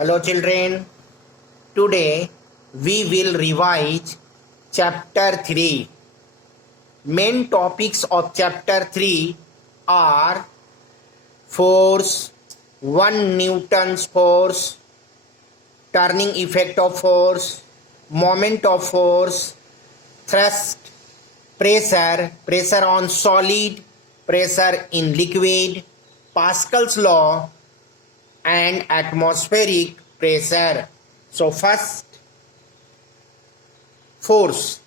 Hello children, today we will revise chapter 3. Main topics of chapter 3 are force, 1 Newton's force, turning effect of force, moment of force, thrust, pressure on solid, pressure in liquid, Pascal's law, and atmospheric pressure. So first, force.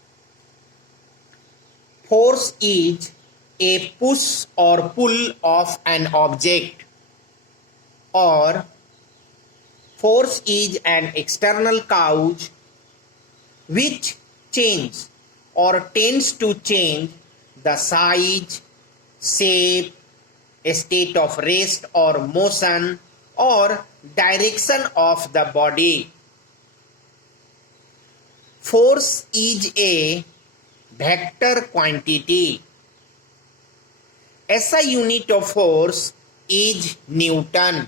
Force is a push or pull of an object, or force is an external cause which changes or tends to change the size, shape, state of rest or motion, or direction of the body. Force is a vector quantity. SI unit of force is Newton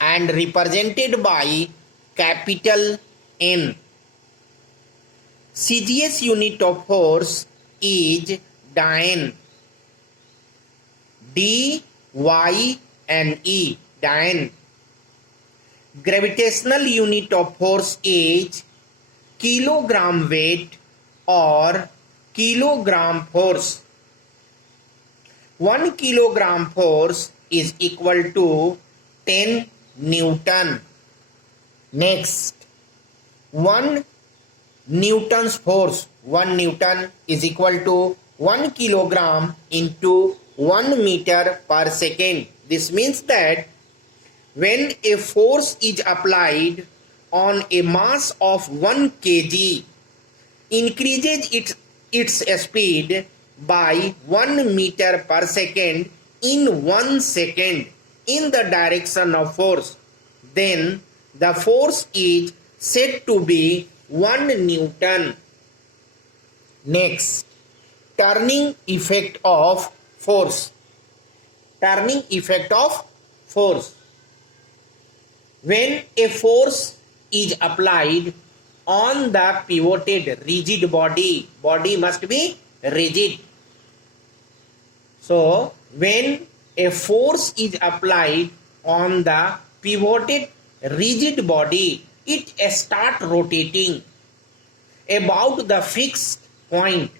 and represented by capital N. CGS unit of force is Dyne. D-Y-N-E, Dyne. Gravitational unit of force is kilogram weight or kilogram force. 1 kilogram force is equal to 10 Newton. Next, 1 Newton's force, 1 Newton is equal to 1 kilogram into 1 meter per second. This means that when a force is applied on a mass of 1 kg, increases its speed by 1 meter per second in 1 second in the direction of force, then the force is said to be 1 Newton. Next, turning effect of force. Turning effect of force. When a force is applied on the pivoted rigid body must be rigid. So, when a force is applied on the pivoted rigid body, it starts rotating about the fixed point.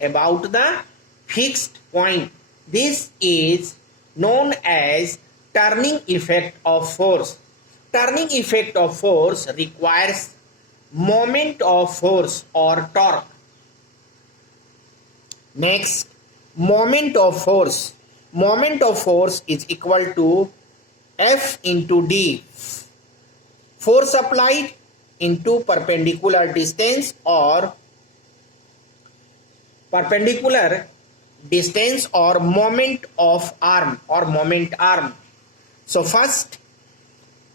About the fixed point. This is known as turning effect of force. Turning effect of force requires moment of force or torque. Next, moment of force. Moment of force is equal to F into D. Force applied into perpendicular distance or moment of arm or moment arm. So first,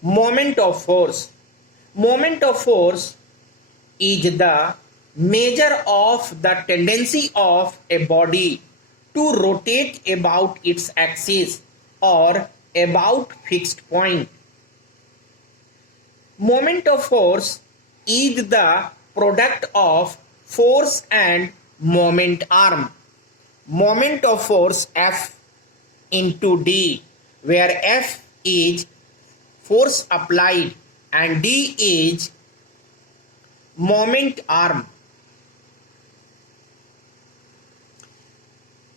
moment of force. Moment of force is the measure of the tendency of a body to rotate about its axis or about fixed point. Moment of force is the product of force and moment arm. Moment of force F into D, where F is force applied and D is moment arm.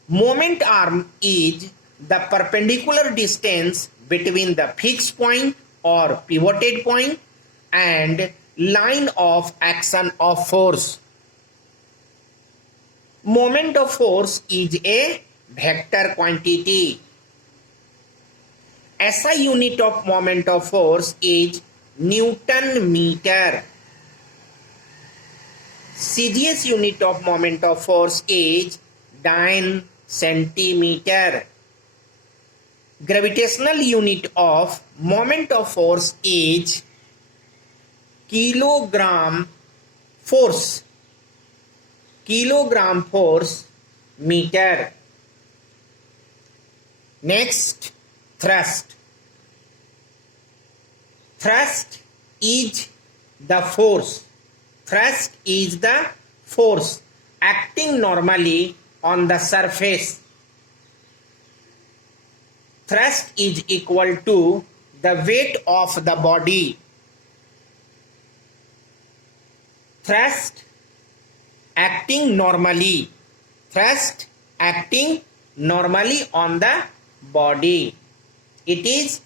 Moment arm is the perpendicular distance between the fixed point or pivoted point and line of action of force. Moment of force is a vector quantity. SI unit of moment of force is Newton meter. CGS unit of moment of force is Dyne centimeter. Gravitational unit of moment of force is kilogram force. Kilogram force meter. Next, thrust. Thrust is the force. Thrust is the force acting normally on the surface. Thrust is equal to the weight of the body. Thrust acting normally. Thrust acting normally on the body. It is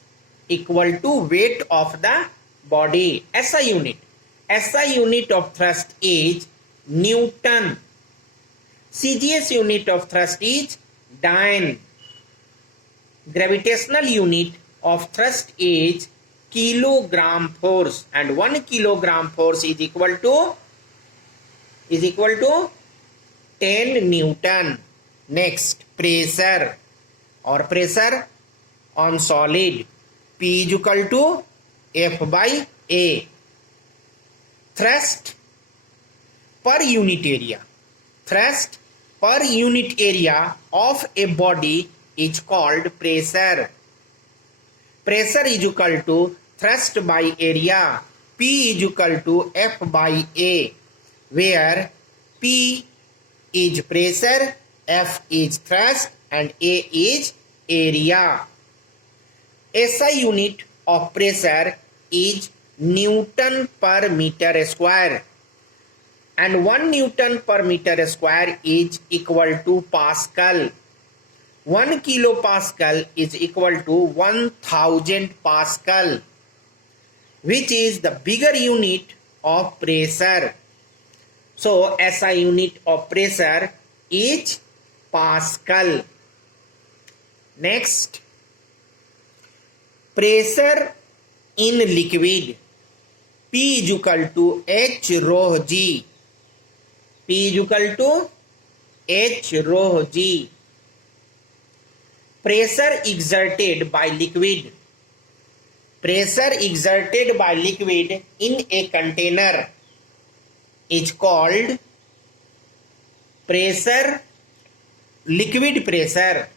equal to weight of the body. SI unit. SI unit of thrust is Newton. CGS unit of thrust is Dyne. Gravitational unit of thrust is kilogram force, and 1 kilogram force is equal to 10 Newton. Next, pressure or pressure on solid. P is equal to F by A. Thrust per unit area. Thrust per unit area of a body is called pressure. Pressure is equal to thrust by area. P is equal to F by A, where P is pressure, F is thrust, and A is area. SI unit of pressure is Newton per meter square, and 1 Newton per meter square is equal to Pascal. 1 kilopascal is equal to 1000 Pascal, which is the bigger unit of pressure. So SI unit of pressure is Pascal. Next, pressure in liquid. P is equal to H rho G. P is equal to H rho G. Pressure exerted by liquid. Pressure exerted by liquid in a container is called pressure, liquid pressure.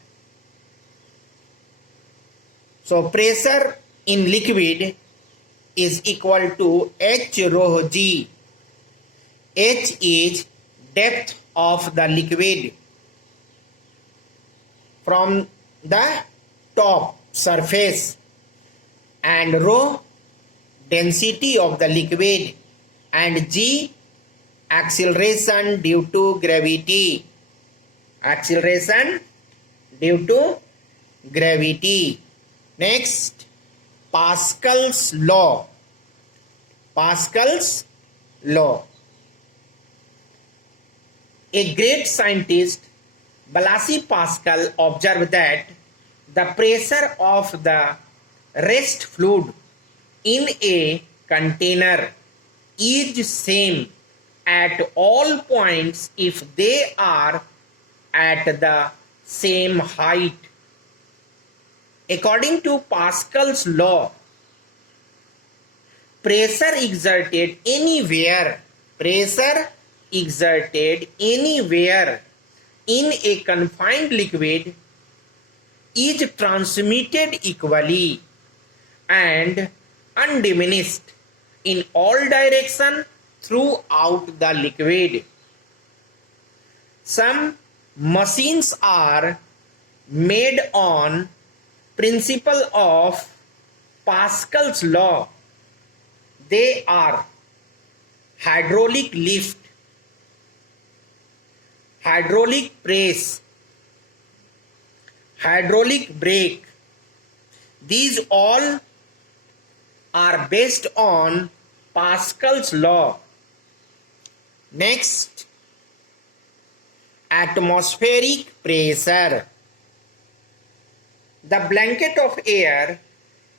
So pressure in liquid is equal to H rho G. H is depth of the liquid from the top surface, and rho density of the liquid, and G acceleration due to gravity. Acceleration due to gravity. Next, Pascal's law. Pascal's law. A great scientist, Blaise Pascal, observed that the pressure of the rest fluid in a container is same at all points if they are at the same height. According to Pascal's law, pressure exerted anywhere in a confined liquid is transmitted equally and undiminished in all directions throughout the liquid. Some machines are made on principle of Pascal's law. They are hydraulic lift, hydraulic press, hydraulic brake. These all are based on Pascal's law. Next, atmospheric pressure. The blanket of air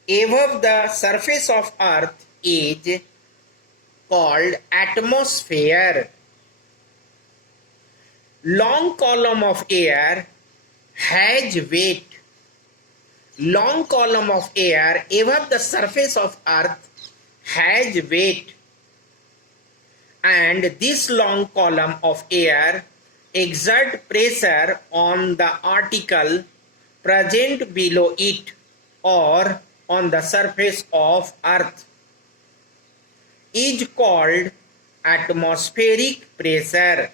above the surface of Earth is called atmosphere. Long column of air has weight. Long column of air above the surface of Earth has weight, and this long column of air exert pressure on the article present below it or on the surface of Earth is called atmospheric pressure.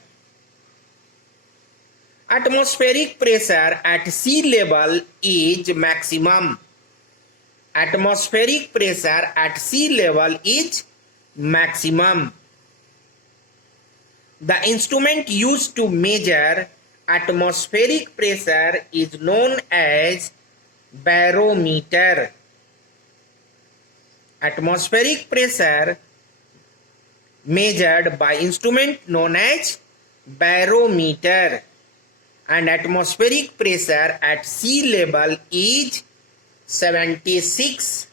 Atmospheric pressure at sea level is maximum. Atmospheric pressure at sea level is maximum. The instrument used to measure atmospheric pressure is known as barometer. Atmospheric pressure measured by instrument known as barometer, and atmospheric pressure at sea level is 76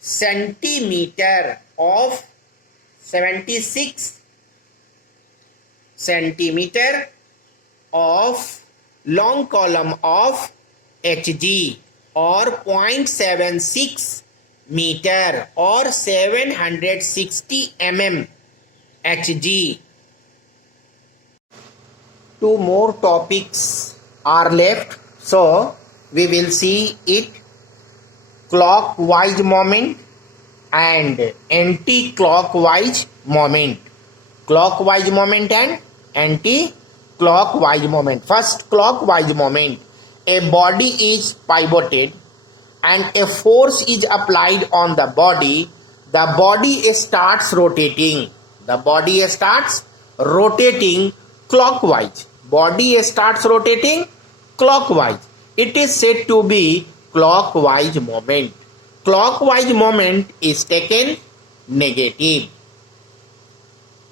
centimeter of 76 centimeter of long column of Hg, or 0.76 meter or 760 mm Hg. Two more topics are left, so we will see it: clockwise moment and anti-clockwise moment. Clockwise moment and anti-clockwise moment. First, clockwise moment. A body is pivoted and a force is applied on the body starts rotating. The body starts rotating clockwise. Body starts rotating clockwise. It is said to be clockwise moment. Clockwise moment is taken negative.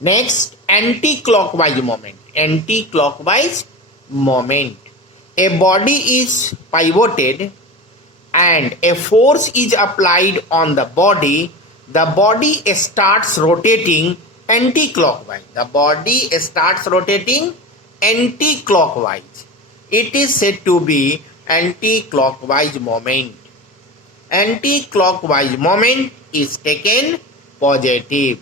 Next, anti-clockwise moment. Anti-clockwise moment. A body is pivoted and a force is applied on the body starts rotating anti-clockwise. The body starts rotating anti-clockwise. It is said to be anti-clockwise moment. Anti-clockwise moment is taken positive.